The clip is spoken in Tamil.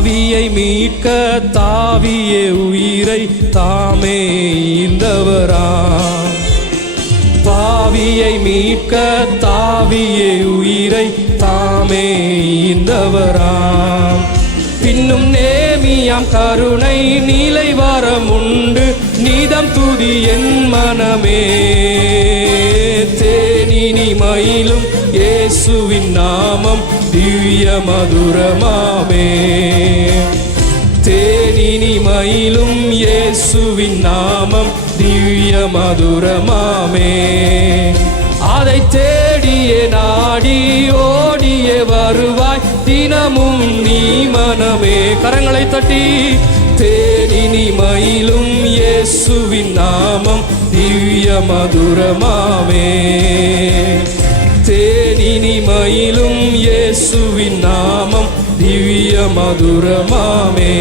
பாவியை மீட்க தாவியே உயிரை தாமே ஈந்தவராம். பாவியை மீட்க தாவியே உயிரை தாமே ஈந்தவராம். பின்னும் நேமியாம் கருணை நீலை வரமுண்டு நீதம் துதி என் மனமே. தேனினி மயிலும் இயேசுவின் நாமம் திவ்ய மதுரமாமே. தேனினி மயிலும் இயேசுவின் நாமம் திவ்ய மதுரமாமே. அதை தேடியே நாடி ஓடியே வருவாய் தினமும் நீ மனமே. கரங்களை தட்டி தேனினி மயிலும் இயேசுவின் நாமம் திவ்ய மதுரமாமே. தேனினி மயிலும் இயேசுவின் நாமம் திவ்ய மதுரமாமே.